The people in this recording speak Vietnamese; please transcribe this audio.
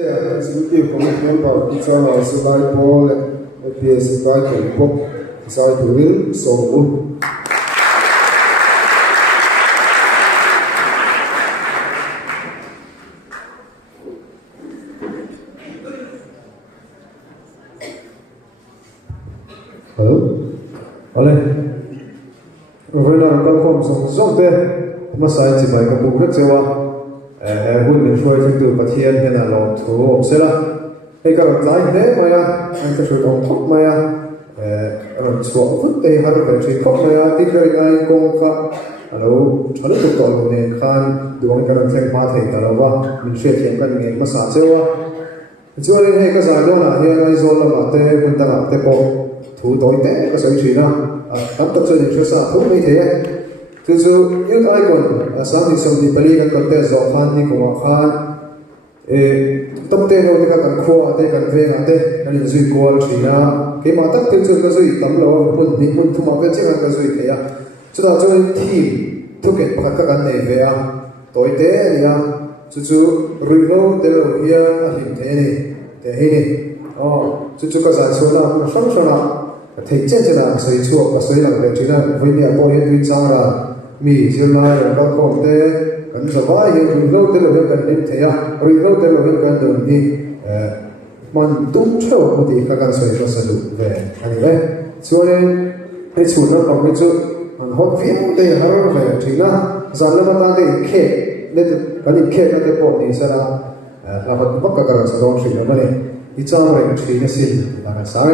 Executive Commitment of Teacher of Sulai Paul, APS Sulai Kempok, Sulai Turil, Somu. Hello? Oleh. Rồi là các con sống thế mà sai chỉ bài các bộ rất sewa hôn mình xuôi trên từ bát thiên hay là lòng thủ sẽ là hay các bạn giải thế mà anh sẽ sử dụng thuốc mà rồi xuống vứt đây hay là chuyện thuốc mà tí cái này cũng khác alo alo tụt tụt nên khan đường cái đường xem ma thấy tao là mình sẽ hiện cái nghề mà sao sewa cho nên hay cái giải đó là hiện nay rồi là mà thế mình ta làm thế bộ thủ tối té cái sợi chỉ nào tập cho những chuyện sao không mấy thế từ từ những ai còn sáng thì sống đi bali các con té gió phan đi cùng phan tập té rồi các con khoa té con về ngã té nên duy cố chỉ là cái mà tập từ từ cái duy tấm lâu quân đi quân thu mà cái chuyện cái duy cái cho đó cho team thu cái các con này về tối té thì từ từ rồi lâu té lâu here hình thế này thế này từ từ cái giải số nào nó sống nào thấy chết thế nào xây chuộc và xây làm việc chỉ là với nhà tôi hiện tuy rằng là mì chưa mai là các con thế cần phải vay hiện lâu thế là cần đến thế rồi lâu thế là cần đường đi mình tung cho một tí các con xây cho sử dụng về anh ấy cho nên cái chủ nó còn cái chỗ mình học viên đây là về chính là rằng là ta để kể nên cái gì kể cái bộ này sẽ là một bất cả các sản phẩm sử dụng này ít cho mình chỉ là gì là cái sao